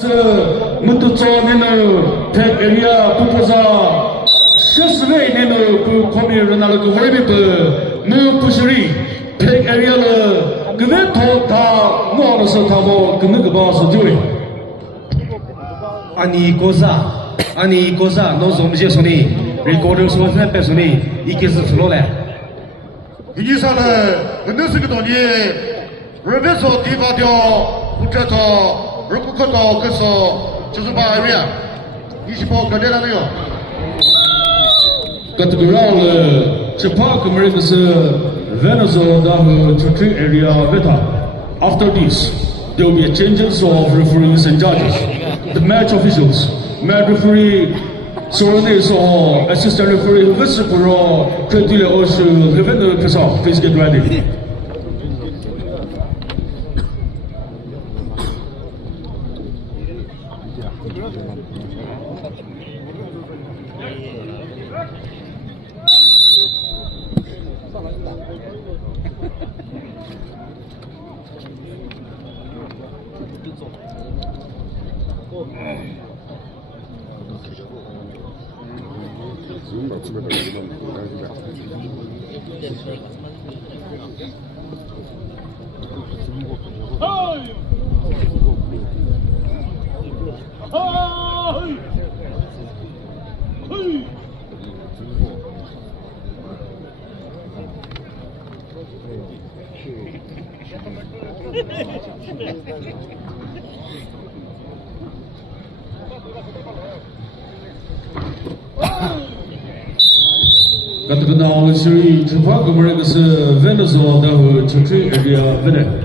Muito neno tech area puposa shesre neno pu komi renal ko hebe pe mu pushri tech area le gwe to ta mo so ta bo gnu ge ba so joi 아니 고사 너 좀제 손이 리코더 소스네 배송이 이게서 슬로래 이기사는 은느스기 돈이 레베소 디바디오 우체터 루쿠커도 그래서 주수바 에리아 20호 거대라네요 Categoral Chapak Americas Venezuela da Chutri area beta. After this, there will be changes of referees and judges. The match officials, match referee, Soranes or assistant referee, Visipuro, Kredile Oshu, Revenu Pesach, please get ready. Categoral Chapak Americas Venezuela da Chutri area beta.